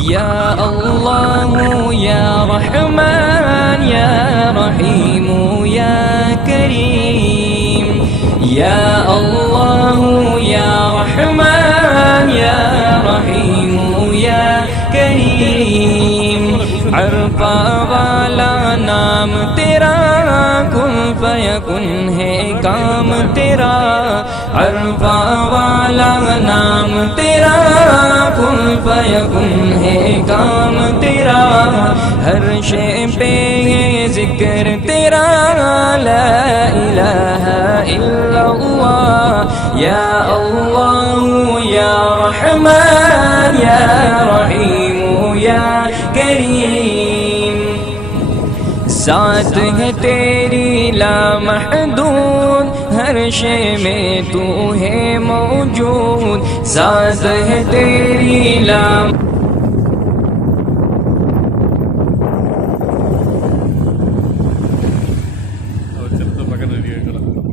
يا الله يا رحمن يا رحيم يا كريم يا الله يا رحمن يا رحيم يا كريم عرفा वाला नाम तेरा कुन फयकुन है काम तेरा अरफा वाला नाम तेरा कुन फयकुन है काम तेरा हर शे पे जिक्र तेरा ला इलाहा इल्लल्लाह या अल्लाह या रहमान या रहीम या करीम ज़ात है तेरी लामहदूद हर शे में तू है मौजूद ज़ात है तेरी लाम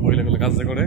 মহিলাগুলো কাজ করে